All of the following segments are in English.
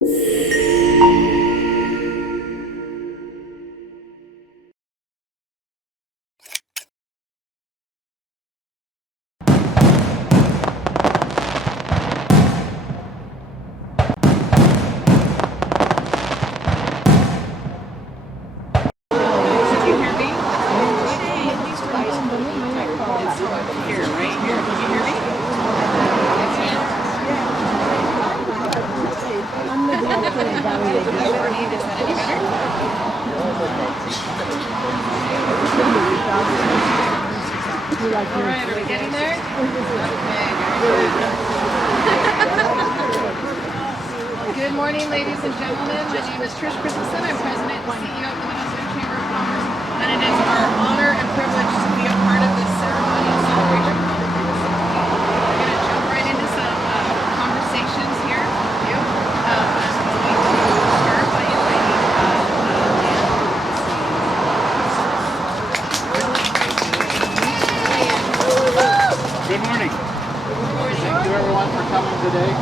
Alright, are we getting there? Good morning, ladies and gentlemen. My name is Trish Christensen. I'm President and CEO of the Modesto Chamber of Commerce, and it is our honor and privilege to be a part of this ceremonial celebration conference. We're going to jump right into some conversations here with you. We start by inviting Good morning. Thank you everyone for coming today.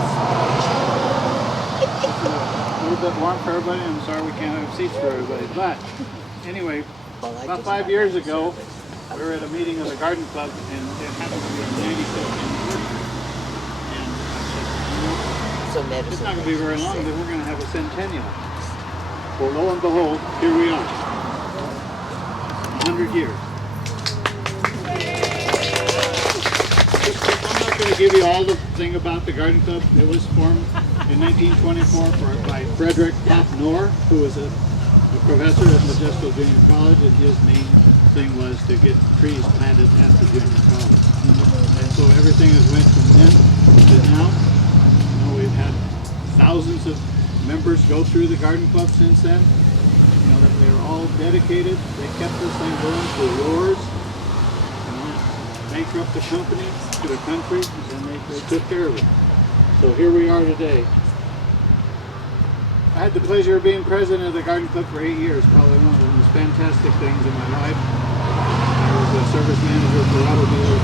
It's a little bit warm for everybody. I'm sorry we can't have seats for everybody. But anyway, about 5 years ago, we were at a meeting of the Garden Club, and it happened to be the 95th anniversary. And I said, it's not going to be very long, but we're going to have a Centennial. Well, lo and behold, here we are. 100 years. I'm not going to give you all the thing about the Garden Club. It was formed in 1924 by Frederick Knorr, who was a professor at Modesto Junior College, and his main thing was to get trees planted at the junior college. And so everything has went from then to now. You know, we've had thousands of members go through the Garden Club since then. You know, that they're all dedicated. They kept this thing going through wars. Bankrupt the company to the country, and they took care of it. So here we are today. I had the pleasure of being president of the Garden Club for 8 years, probably one of the most fantastic things in my life. I was a service manager for auto dealers,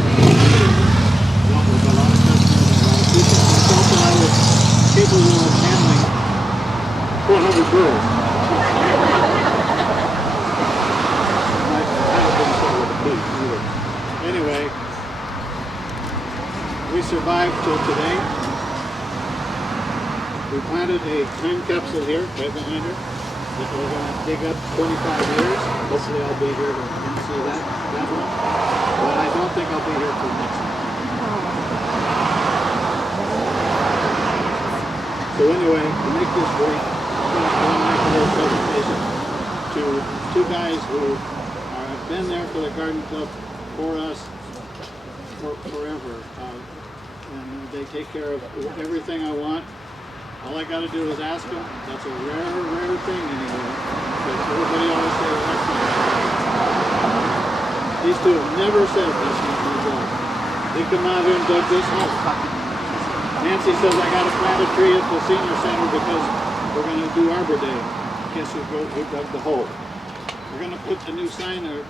dealt with a lot of customers and a lot of people. I felt that I was capable of handling 400 girls. I haven't been so with the police either. Anyway, we survived till today. We planted a time capsule here, right behind her, that we're going to dig up 25 years. Hopefully I'll be here to see that one. But I don't think I'll be here till next time. So anyway, to make this brief, I'm going to make a little presentation to two guys who have been there for the Garden Club for us forever, and they take care of everything I want. All I got to do is ask them. That's a rare thing anymore. But everybody always says that's not right. These two have never said that's not my job. They come out here and dug this hole. Nancy says I got to plant a tree at the senior center because we're going to do Arbor Day. Guess who dug the hole? We're going to put the new sign or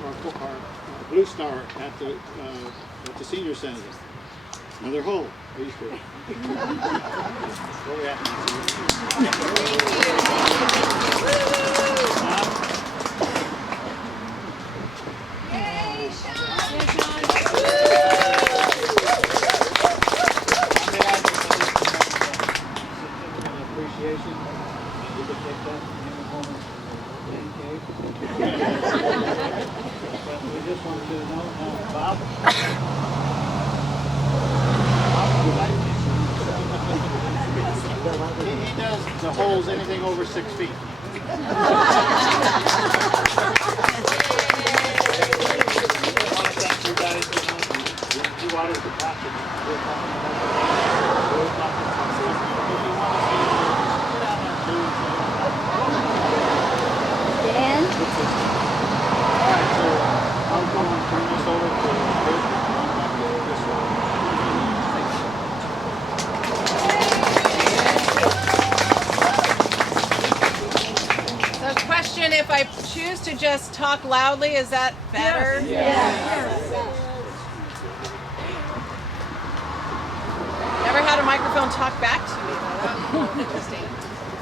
blue star at the senior center. Another hole. Are you sure? Where we at? Appreciation. You can take that home and but we just want you to know, Bob. He does the holes anything over 6 feet. You guys, he waters the plastic. Dan? Alright, so I'll go and turn this over to if I choose to just talk loudly, is that better? Yes. Never had a microphone talk back to me, though. That was interesting.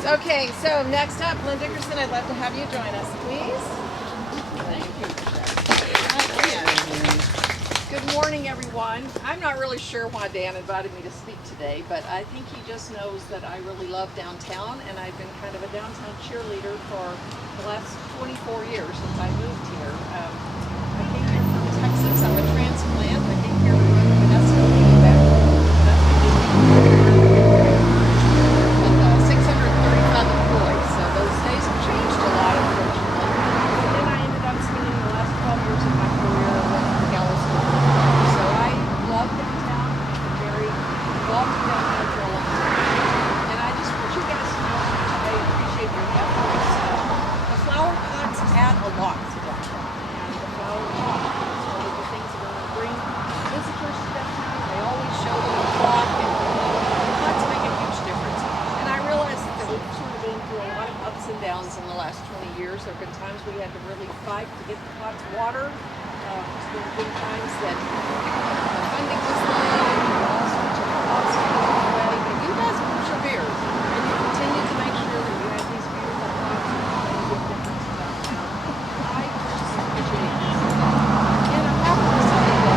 Okay, so next up, Lynn Dickerson, I'd love to have you join us, please. Thank you. Good morning, everyone. I'm not really sure why Dan invited me to speak today, but I think he just knows that I really love downtown, and I've been kind of a downtown cheerleader for the last 24 years since I moved here. I came here from Texas. I'm a transplant. I came here to run the Modesto back with 635 employees, so those days have changed a lot, unfortunately. And then I ended up spending the last 12 years of my career running the Galveston. So I love downtown. I'm very involved in downtown for a long time. And I just want you guys to know how much I appreciate your efforts. The flower pots add a lot to downtown. And the flower pot is one of the things that are going to bring visitors to downtown. They always show them a clock, and the pots make a huge difference. And I realize that we've sort of been through a lot of ups and downs in the last 20 years. There have been times we had to really fight to get the pots watered. There's been times that funding was low, and all sorts of obstacles in the way, but you guys persevered, and you continue to make sure that you have these beautiful pots and make a big difference in downtown. I just appreciate this. And I'm happy to say that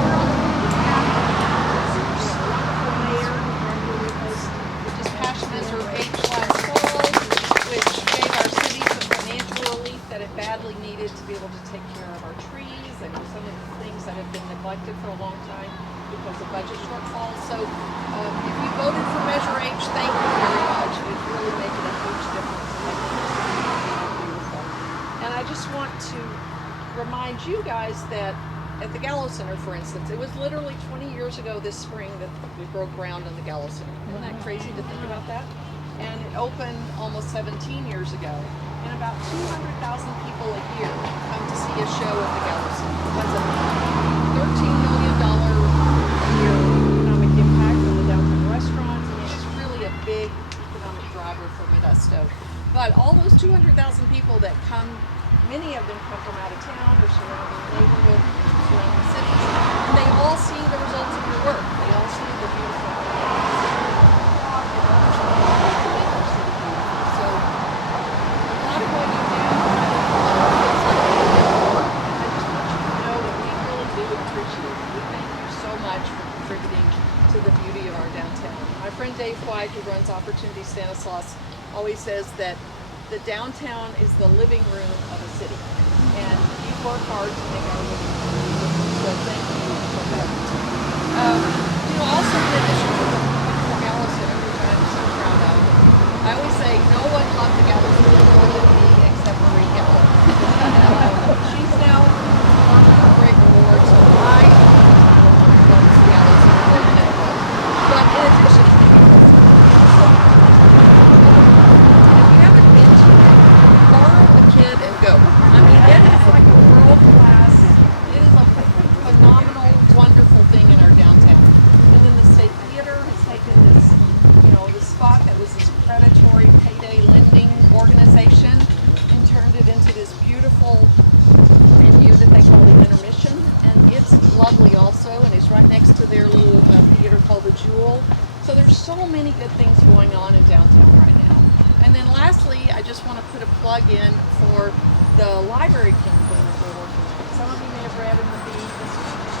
we're on the path. We have a wonderful mayor, Director Lucas, which is passionate her H last fall, which gave our city some financial relief that it badly needed to be able to take care of our trees and some of the things that have been neglected for a long time because of budget shortfalls. So if you voted for Measure H, thank you very much. It's really making a huge difference and making this city beautiful. And I just want to remind you guys that at the Gallo Center, for instance, it was literally 20 years ago this spring that we broke ground on the Gallo Center. Isn't that crazy to think about that? And it opened almost 17 years ago. And about 200,000 people a year come to see a show at the Gallo Center. That's a $13 million a year economic impact on the downtown restaurants. I mean, it's really a big economic driver for Modesto. But all those 200,000 people that come, many of them come from out of town or surrounding neighborhood, surrounding cities, and they all see the results of your work. They all see the beautiful to the beauty of our downtown. My friend Dave White, who runs Opportunity Stanislaus, always says that the downtown is the living room of a city, and you work hard to make our living room beautiful. So thank you for that. Also in addition to the wonderful Gallo Center, which I'm so proud of, I always say no one loved the Gallo Center more than me except Marie Gallo. She's now won a great reward, so I love the Gallo Center. But in addition, if you haven't been to it, borrow a kid and go. I mean, it is like a world-class, it is a phenomenal, wonderful thing in our downtown. And then the State Theater has taken this, this spot that was this predatory payday lending organization and turned it into this beautiful venue that they call the Intermission, and it's lovely also, and it's right next to their little theater called the Jewel. So there's so many good things going on in downtown right now. And then lastly, I just want to put a plug in for the library campaign that we're working on. Some of you may have read in the feed this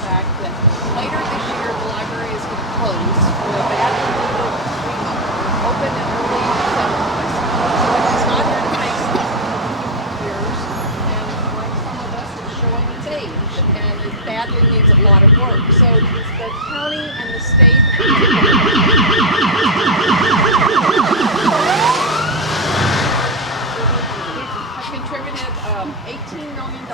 fact that later this year the library is going to close for a badly needed remodel. Open in early December. So it is not here to face years, and like some of us, it's showing its age, and it badly needs a lot of work. So the county and the state have contributed $18 million to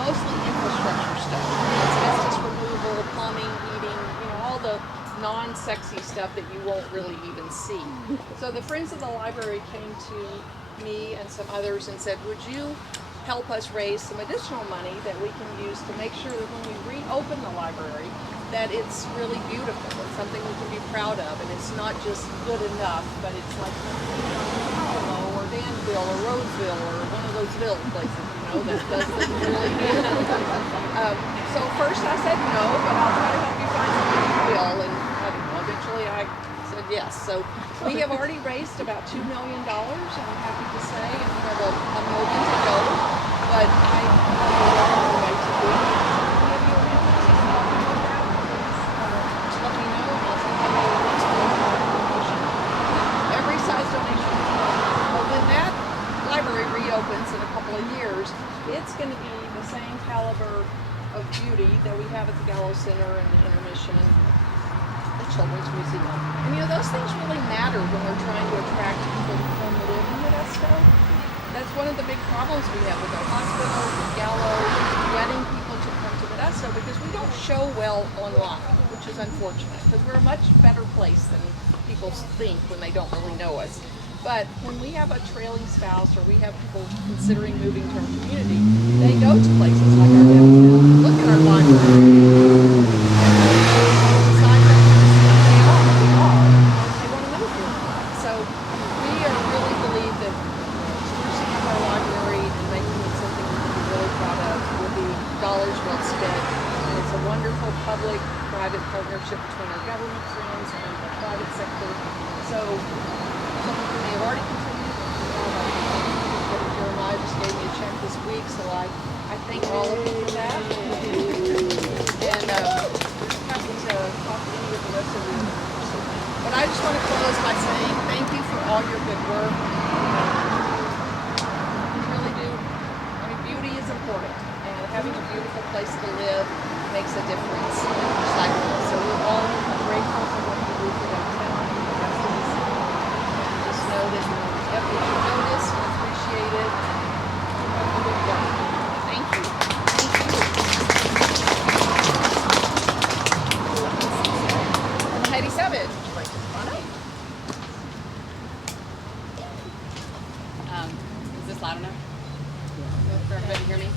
mostly infrastructure stuff. Asbestos removal, plumbing, heating, all the non-sexy stuff that you won't really even see. So the Friends of the Library came to me and some others and said, would you help us raise some additional money that we can use to make sure that when we reopen the library, that it's really beautiful. It's something we can be proud of, and it's not just good enough, but it's like Harlow or Danville or Roseville or one of those Ville places, that does things really good. So first I said no, but I'll try to help you find something you will, and eventually I said Yes, so we have already raised about $2 million, I'm happy to say, and we have a million to go, but I have a long way to go. If any of you are interested in helping with that, please just let me know, and I'll send you a link to our donation. Every size donation is welcome. Well, when that library reopens in a couple of years, it's going to be the same caliber of beauty that we have at the Gallo Center and the Intermission, the Children's Museum. And you know, those things really matter when we're trying to attract people to come live in Modesto. That's one of the big problems we have with our hospital, with Gallo, getting people to come to Modesto, because we don't show well online, which is unfortunate, because we're a much better place than people think when they don't really know us. But when we have a trailing spouse, or we have people considering moving to our community, they go to places like our downtown, look at our library, decide that they are, they want to move here. So we really believe that sprucing up our library and making it something we can be really proud of will be dollars well spent. And it's a wonderful public-private partnership between our government friends and the private sector. So some of you may have already contributed. Jeremiah just gave me a check this week, so I thank all of you for that. And happy to talk to you with the rest of you. But I just want to close by saying thank you for all your good work. You really do. I mean, beauty is important, and having a beautiful place to live makes a difference. So we're all grateful for what you do for downtown and the rest of the city. Just know that you're noticed and appreciated. Thank you. And Heidi Savage, would you like to come on up? Is this loud enough for everybody to hear me?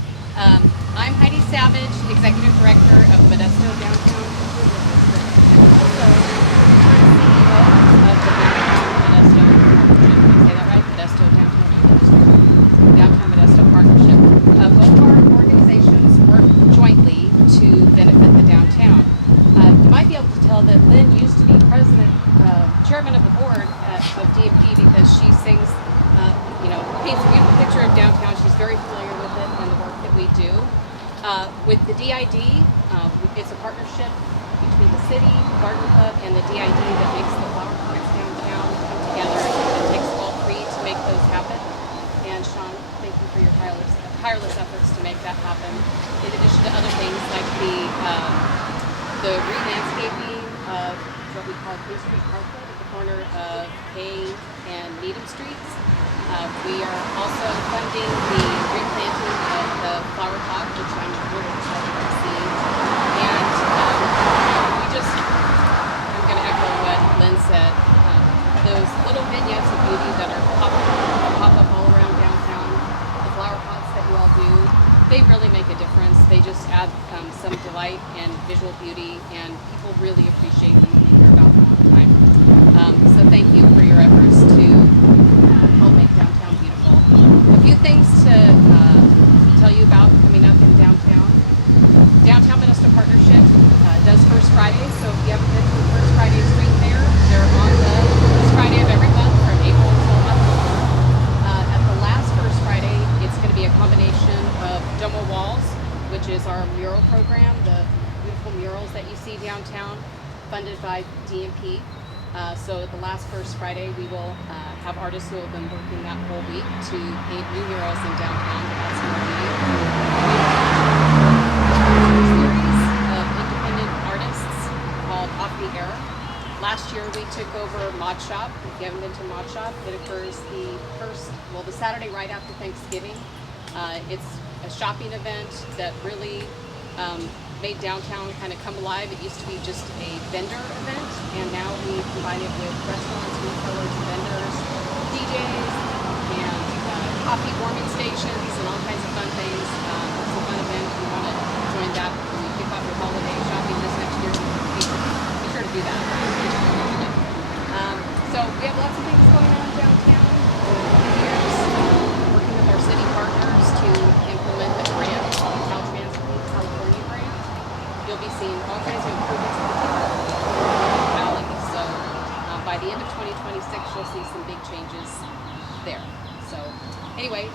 I'm Heidi Savage, Executive Director of the Modesto Downtown. Also, of the Downtown Modesto Partnership. Did I say that right? Modesto Downtown Modesto Partnership. Both of our organizations work jointly to benefit the downtown. You might be able to tell that Lynn used to be chairman of the board of DMP, because she sings, paints a beautiful picture of downtown. She's very familiar with it and the work that we do. With the DID, it's a partnership between the city, Garden Club, and the DID that makes the flower parks downtown come together. It takes all three to make those happen. And Sean, thank you for your tireless efforts to make that happen. In addition to other things like the re-landscaping of what we call K Street Parkwood at the corner of K and Needham Streets. We are also funding the replanting of the flower pot, which I'm really excited to see. And I'm going to echo what Lynn said. Those little vignettes of beauty that are pop up all around downtown, the flower pots that you all do, they really make a difference. They just add some delight and visual beauty, and people really appreciate them when we hear about them all the time. So thank you for your efforts to help make downtown beautiful. A few things to tell you about coming up in downtown. Downtown Modesto Partnership does First Friday, so if you haven't been to the First Friday street fair, they're on the first Friday of every month from April until October. At the last First Friday, it's going to be a combination of Domo Walls, which is our mural program, the beautiful murals that you see downtown, funded by DMP. So the last First Friday, we will have artists who have been working that whole week to paint new murals in downtown. That's going to be a series of independent artists called Off the Air. Last year, we took over Mod Shop. If you haven't been to Mod Shop, it occurs the Saturday right after Thanksgiving. It's a shopping event that really made downtown kind of come alive. It used to be just a vendor event, and now we combine it with restaurants, retailers, vendors, DJs, and coffee warming stations, and all kinds of fun things. It's a fun event. If you want to join that when you kick off your holiday shopping this next year, be sure to do that. So we have lots of things going on downtown. Working with our city partners to implement a grant, the Caltrans California grant. You'll be seeing all kinds of improvements in the valley. So by the is there. So anyway,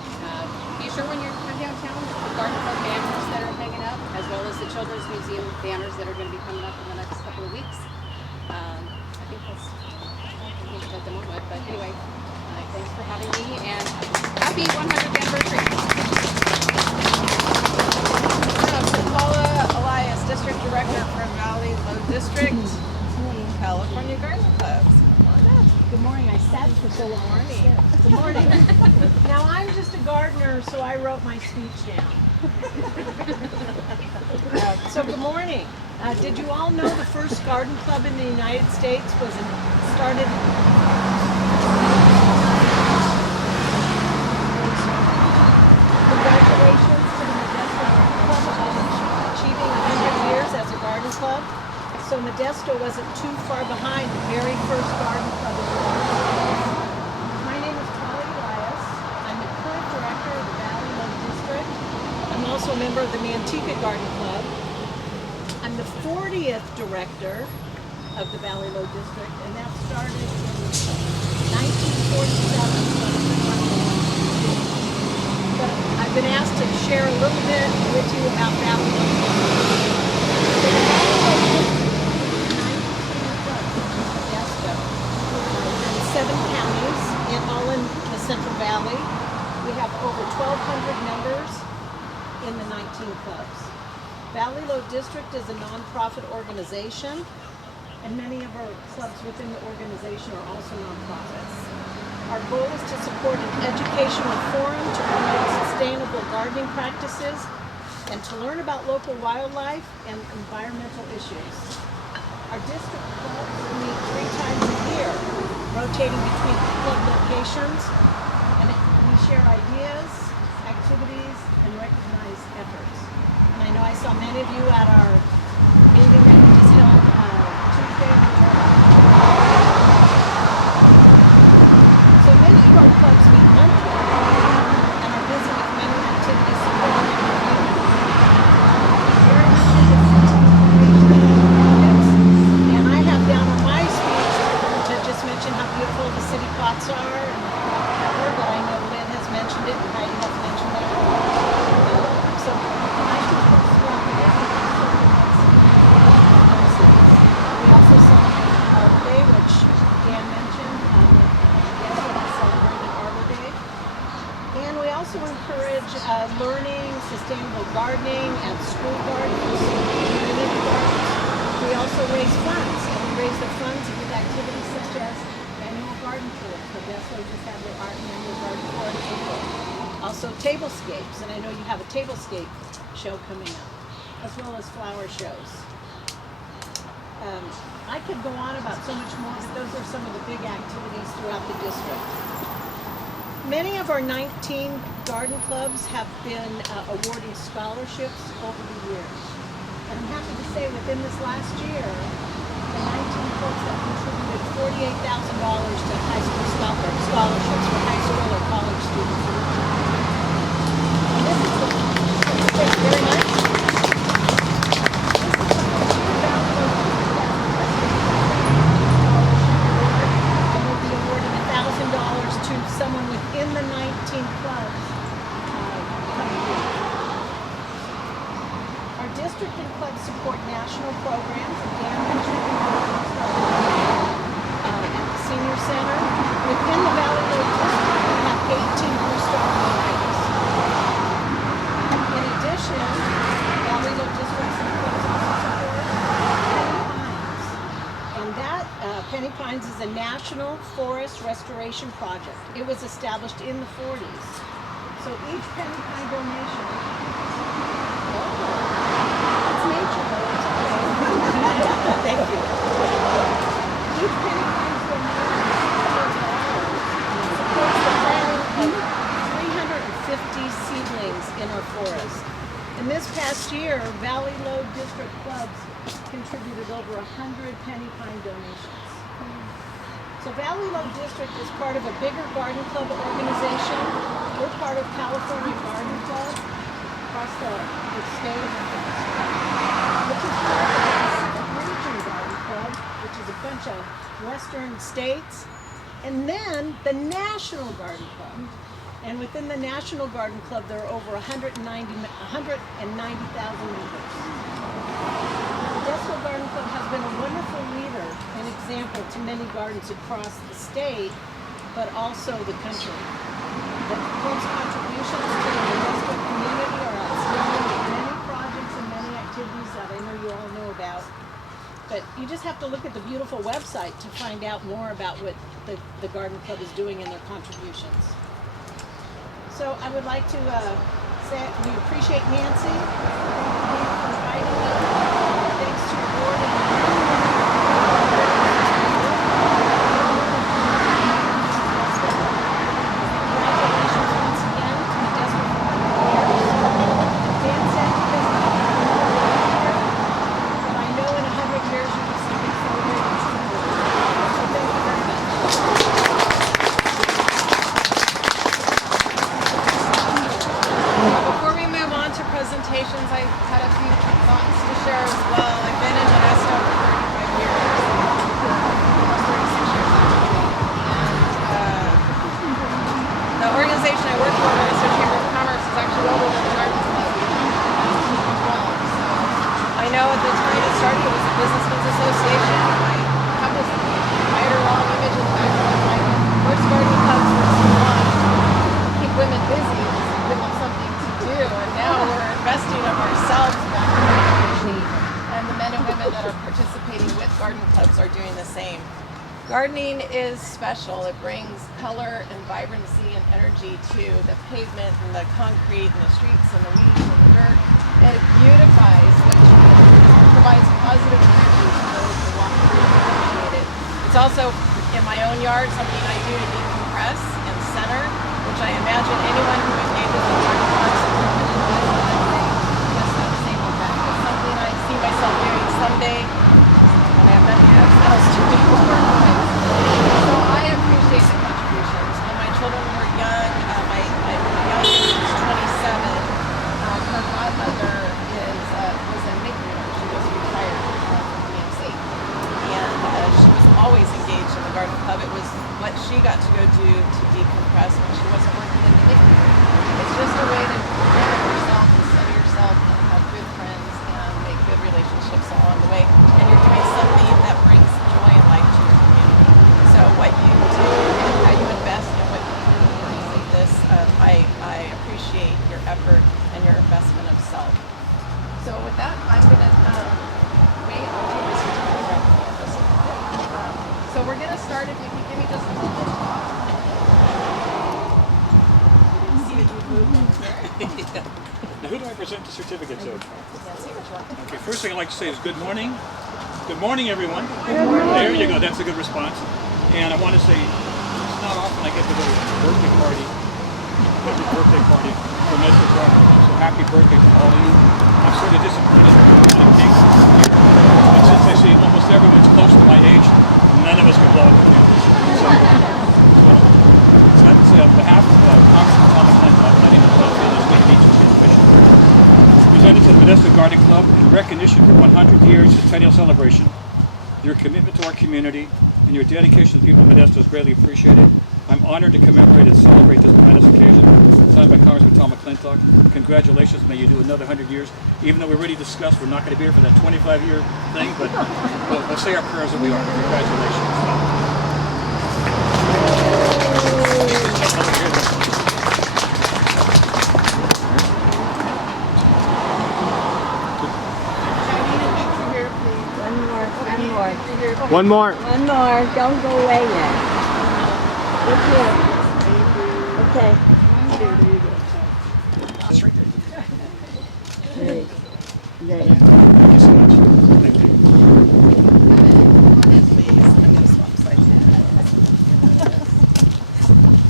be sure when you come downtown, the garden club banners that are hanging up, as well as the Children's Museum banners that are going to be coming up in the next couple of weeks. I think that's at the moment, but anyway, thanks for having me, and happy 100th anniversary. Paula Elias, District Director from Valley Low District, California Garden Clubs. Good morning. I sat for so long. Good morning. Now I'm just a gardener, so I wrote my speech down. So good morning. Did you all know the first garden club in the United States was started? Congratulations to the Modesto Garden Club on achieving 100 years as a garden club. So Modesto wasn't too far behind the very first garden club in the United States. My name is Paula Elias. I'm the current director of the Valley Low District. I'm also a member of the Manteca Garden Club. I'm the 40th director of the Valley Low District, and that started in 1947. But I've been asked to share a little bit with you about Valley Low District. So the Valley Low District in 7 counties, all in the Central Valley. We have over 1,200 members in the 19 clubs. Valley Low District is a nonprofit organization, and many of our clubs within the organization are also nonprofits. Our goal is to support an educational forum to promote sustainable gardening practices and to learn about local wildlife and environmental issues. Our district clubs meet 3 times a year, rotating between club locations, and we share ideas, activities, and recognize efforts. And I know I saw many of you at our meeting that we just held Tuesday. So many of our clubs meet monthly and are busy with many activities supporting the community. Very much into and I have down on my speech to just mention how beautiful the city plots are, and but I know Lynn has mentioned it and Heidi has mentioned it. So I think it's throughout the day. We also celebrate Arbor Day, which Dan mentioned. Yesterday we celebrated Arbor Day. And we also encourage learning, sustainable gardening at school gardens, community gardens. We also raise funds, and we raise the funds with activities such as annual garden tours. Modesto just had their annual garden tour in April. Also tablescapes, and I know you have a tablescape show coming up, as well as flower shows. I could go on about so much more, but those are some of the big activities throughout the district. Many of our 19 garden clubs have been awarding scholarships over the years. And I'm happy to say within this last year, the 19 clubs have contributed $48,000 to high school scholarships for high school or college students. And this is thank you very much. And we'll be awarding $1,000 to someone within the 19 clubs coming year. Our district and clubs support national programs, and Dan mentioned at the senior center. Within the Valley Low District, we have 18 Blue-Star Nights. In addition, Valley Low Districts and clubs also support Penny Pines. And that Penny Pines is a national forest restoration project. It was established in the 40s. So each Penny Pine donation nature, though, it's okay. Thank you. Each penny pine donation supports the planting of 350 seedlings in our forest. And this past year, Valley Low District clubs contributed over 100 penny pine donations. So Valley Low District is part of a bigger garden club organization. We're part of California Garden Club across the state. Which is part of the Pacific Region Garden Club, which is a bunch of western states. And then the National Garden Club. And within the National Garden Club, there are over 190,000 members. The Modesto Garden Club has been a wonderful leader and example to many gardens across the state, but also the country. The club's contributions to the Modesto community are outstanding with many projects and many activities that I know you all know about. But you just have to look at the beautiful website to find out more about what the Garden Club is doing in their contributions. So I would like to say we appreciate Nancy. Thank you for inviting us. Thanks to your board and congratulations once again to Modesto for 100 years. Dan said he doesn't know how long we're here, but I know in 100 years you'll be something celebrated. So thank you very much. Before we move on to presentations, I had a few thoughts to share as well. I've been in Modesto for 35 years, almost 36 years actually. And the organization I work for, Modesto Chamber of Commerce, is actually older than the Garden Club as well. So I know at the time it started, it was a businessmen's association. I have this right or wrong image in the back of my mind. First garden clubs were launched to keep women busy, give them something to do, and now we're investing of ourselves back in the community, and the men and women that are participating with garden clubs are doing the same. Gardening is special. It brings color and vibrancy and energy to the pavement and the concrete and the streets and the weeds and the dirt. It beautifies, which provides positive energy to those who walk through and appreciate it. It's also, in my own yard, something I do to decompress and center, which I imagine anyone who engages in garden clubs must have the same effect. It's something I see myself doing someday when I have nothing else to do. So I appreciate the contributions. When my children were young, my youngest is 27. Her godmother was a NICU. She was retired from DMC. And she was always engaged in the garden club. It was what she got to go do to decompress when she wasn't working in the NICU. It's just a way to better yourself, to center yourself, and have good friends and make good relationships along the way. And you're doing something that brings joy and life to your community. So what you do and how you invest in what you do in things like this, I appreciate your effort and your investment of self. So with that, I'm going to wait until my certificate right on campus. So we're going to start, if you can give me just a moment. See that you moved over there. Now, who do I present the certificate to? Yeah, see which one. Okay, first thing I'd like to say is good morning. Good morning, everyone. Good morning. There you go. That's a good response. And I want to say, it's not often I get to go to a birthday party, happy birthday party for Mr. Garden. So happy birthday to all of you. I'm sort of disappointed in the cake here. But since I see almost everyone's close to my age, none of us can blow it. So I'd say on behalf of Congressman Tom McClintock, my name is Bill Field. It's good to meet you officially. Presented to the Modesto Garden Club in recognition for 100 years Centennial celebration. Your commitment to our community and your dedication to the people of Modesto is greatly appreciated. I'm honored to commemorate and celebrate this momentous occasion. Signed by Congressman Tom McClintock. Congratulations, may you do another 100 years. Even though we already discussed we're not going to be here for that 25-year thing, but we'll say our prayers that we are. Congratulations. One more. One more. Don't go away yet. Okay. There. Thank you so much. Thank you.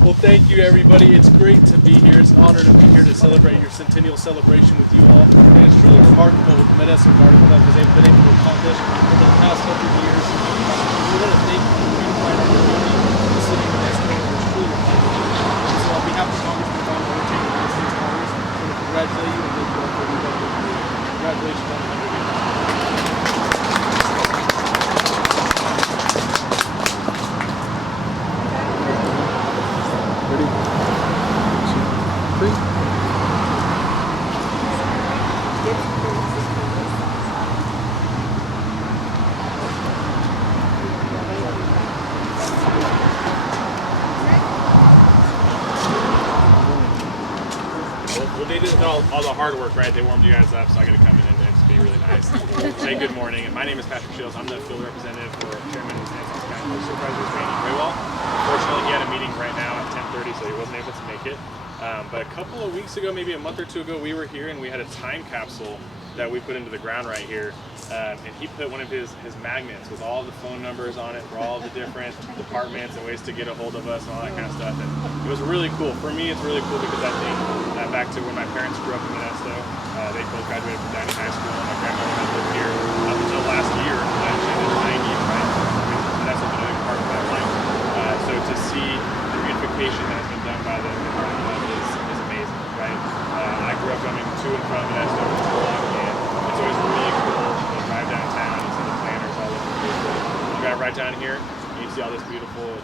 Well, thank you, everybody. It's great to be here. It's an honor to be here to celebrate your Centennial celebration with you all. And it's truly remarkable what the Modesto Garden Club has been able to accomplish over the past 100 years. We want to thank you for beautifying our community, the city of Modesto. It's truly remarkable. So on behalf of Congressman Tom McClintock, United States Congress, I want to congratulate you and thank you all for your dedication. Congratulations on 100 years. they did all the hard work, right? They warmed you guys up, so I got to come in and just be really nice. Say good morning. And my name is Patrick Shields. I'm the field representative for Chairman of the Centennial County Board of Supervisors, Randy Graywell. Unfortunately, he had a meeting right now at 10:30, so he wasn't able to make it. But a couple of weeks ago, maybe a month or two ago, we were here and we had a time capsule that we put into the ground right here. And he put one of his magnets with all the phone numbers on it for all the different departments and ways to get a hold of us and all that kind of stuff. And it was really cool. For me, it's really cool because I think back to when my parents grew up in Modesto. They both graduated from Downey High School, and my grandmother had lived here up until last year. She did 90, right? Modesto's been a big part of my life. So to see the beautification that has been done by the Garden Club is amazing, right? I grew up coming to and from Modesto for too long, and it's always really cool to drive downtown and see the planters all over the place. You drive right down here, and you see all this beautiful,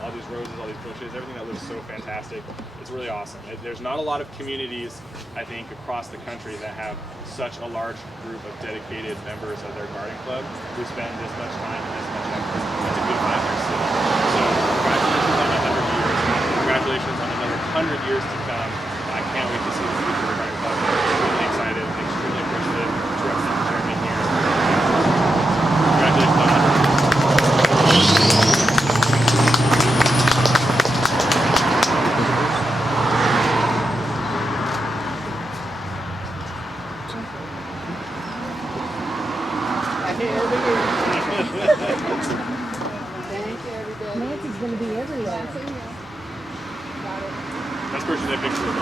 all these roses, all these bushes, everything that looks so fantastic. It's really awesome. There's not a lot of communities, I think, across the country that have such a large group of dedicated members of their garden club who spend this much time and this much effort. It's a good time to see. So congratulations on 100 years. Congratulations on another 100 years to come. I can't wait to see the future of the garden club. I'm really excited and extremely appreciative to represent the chairman here. Congratulations on 100 years. Nancy's gonna be everywhere. That's person that picture of there.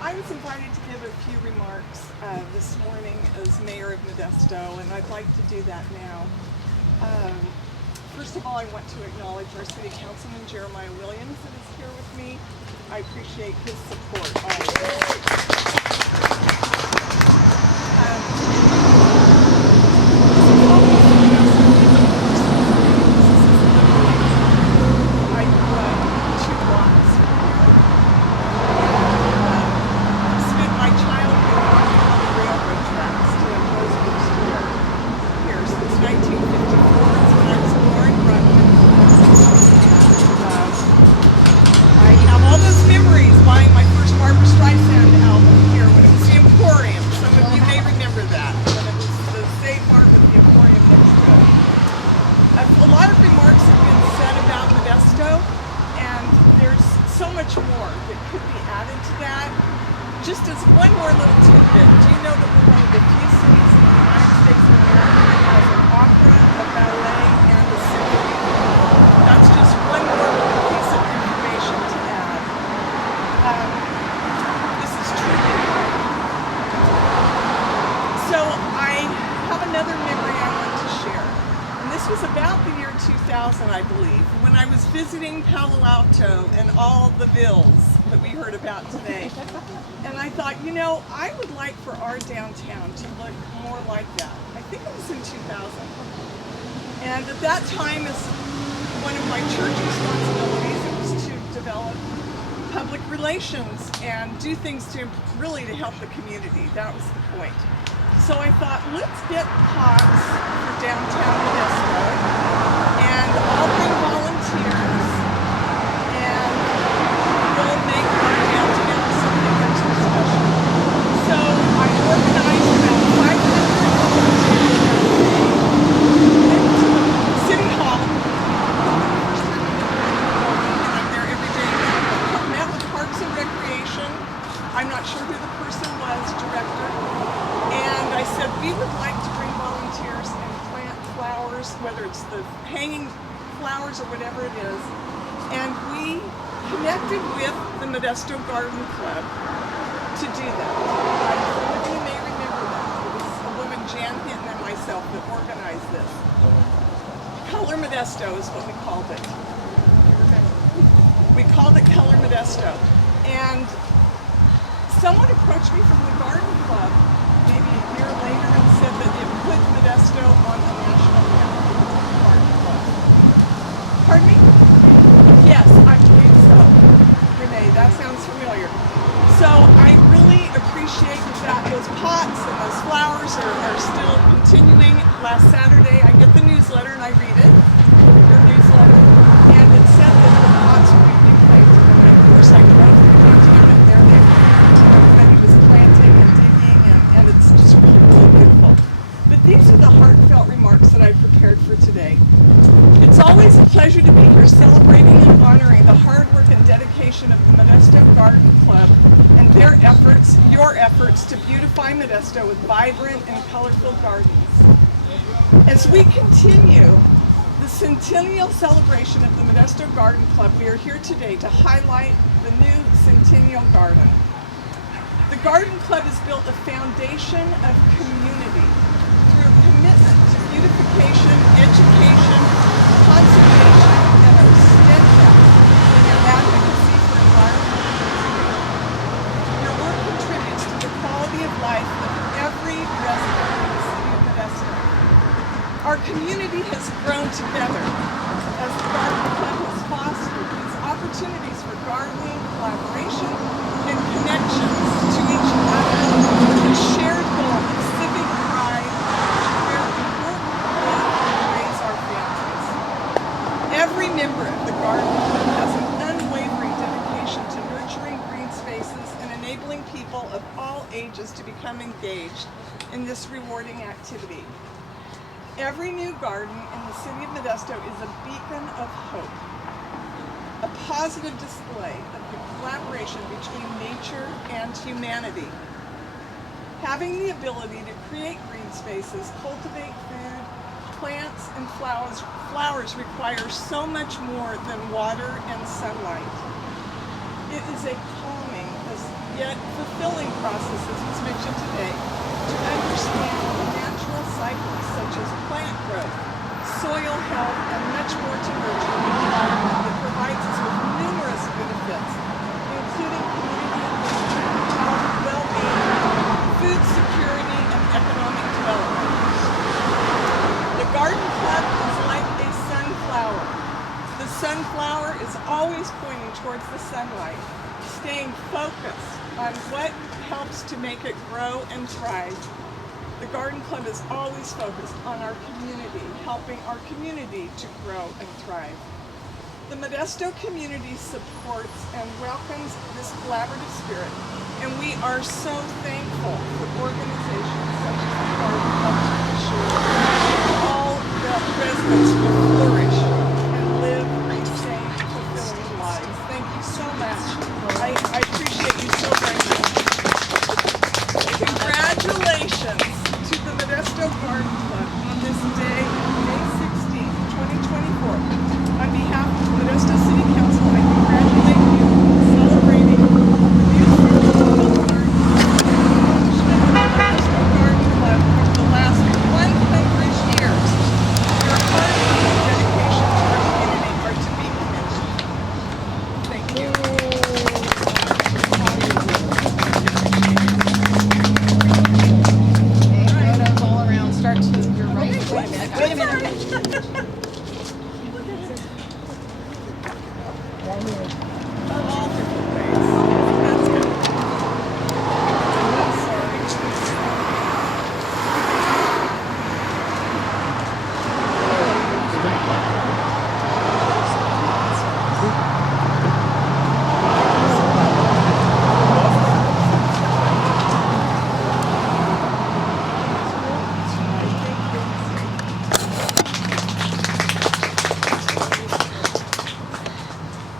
I was invited to give a few remarks this morning as mayor of Modesto, and I'd like to do that now. First of all, I want to acknowledge our city councilman, Jeremiah Williams, that is here with me. I appreciate his support I grew up 2 blocks from here. Spent my childhood walking on the railroad tracks to Mosby Square here since 1954. That's when I was born. I have all those memories buying my first Barbra Streisand album here when it was the Emporium. Some of you may remember that. When it was the Save Mart with the Emporium next to it. A lot of remarks have been said about Modesto, and there's so much more that could be added to that. Just as one more little tidbit, do you know that we're one of the few cities in the United States of America that has an opera, a ballet, and a symphony? That's just one more piece of information to add. This is true. So I have another memory I want to share. And this was about the year 2000, I believe, when I was visiting Palo Alto and all the villas that we heard about today. And I thought, I would like for our downtown to look more like that. I think it was in 2000. And at that time, as one of my church responsibilities, it was to develop public relations and do things to help the community. That was the point. So I thought, let's get pots for downtown Modesto, and I'll bring volunteers, and we'll make our downtown something extra special. So I organized about 500 volunteers at City Hall. I'm there every day. I met with Parks and Recreation. I'm not sure who the person was, director. And I said, we would like to bring volunteers and plant flowers, whether it's the hanging flowers or whatever it is. And we connected with the Modesto Garden Club to do that. Some of you may remember that. It was a woman, Jan Hinton, and myself that organized this. Color Modesto is what we called it. You remember? We called it Color Modesto. And someone approached me from the Garden Club maybe a year later and said that it put Modesto on the national map. Garden Club. Pardon me? Yes, I believe so. Renee, that sounds familiar. So I really last Saturday, I get the newsletter and I read it, your newsletter, and it said that the pots would be replanted. And of course, I drove through the downtown and there they were. Everybody was planting and digging, and it's just really, really beautiful. But these are the heartfelt remarks that I prepared for today. It's always a pleasure to be here celebrating and honoring the hard work and dedication of the Modesto Garden Club and their efforts, your efforts, to beautify Modesto with vibrant and colorful gardens. As we continue the Centennial celebration of the Modesto Garden Club, we are here today to highlight the new Centennial Garden. The Garden Club has built a foundation of community through commitment to beautification, education, conservation, and a steadfast in your advocacy for environmental conservation. Your work contributes to the quality of life of every resident in the city of Modesto. Our community has grown together as the Garden Club has fostered these opportunities for gardening, collaboration, and connections to each other with a shared goal of civic pride where we work, live, and raise our families. Every member of the Garden Club has an unwavering dedication to nurturing green spaces and enabling people of all ages to become engaged in this rewarding activity. Every new garden in the city of Modesto is a beacon of hope, a positive display of the collaboration between nature and humanity. Having the ability to create green spaces, cultivate food, plants, and flowers requires so much more than water and sunlight. It is a calming, yet fulfilling process, as was mentioned today, to understand natural cycles such as plant growth, soil health, and much more to nurture an environment that provides us with numerous benefits, including community engagement, health, well-being, food security, and economic development. The Garden Club is like a sunflower. The sunflower is always pointing towards the sunlight, staying focused on what helps to make it grow and thrive. The Garden Club is always focused on our community, helping our community to grow and thrive. The Modesto community supports and welcomes this collaborative spirit, and we are so thankful for organizations such as the Garden Club to ensure all the residents will flourish and live sane, fulfilling lives. Thank you so much. I appreciate you so very much. Congratulations to the Modesto Garden Club on this day, May 16, 2024. On behalf of the Modesto City Council, I congratulate you on celebrating the beautiful garden accomplishment of the Modesto Garden Club over the last 100 years. Your hard work and dedication to our community are to be commended. Thank you. Photos all around. Start to your right. Wait a minute. All different ways. That's good. I'm sorry.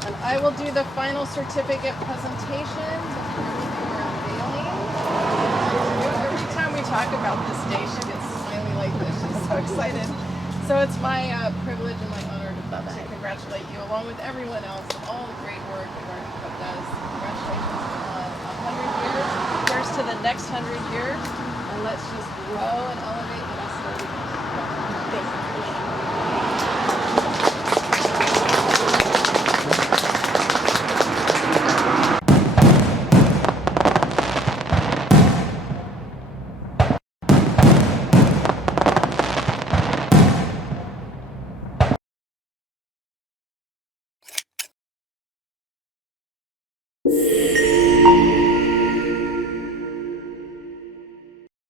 And I will do the final certificate presentation before we are unveiling. Every time we talk about this day, she gets smiley like this. She's so excited. So it's my privilege and my honor to congratulate you, along with everyone else, on all the great work the Garden Club does. Congratulations on 100 years. Here's to the next 100 years, and let's just grow and elevate Modesto. Thank you.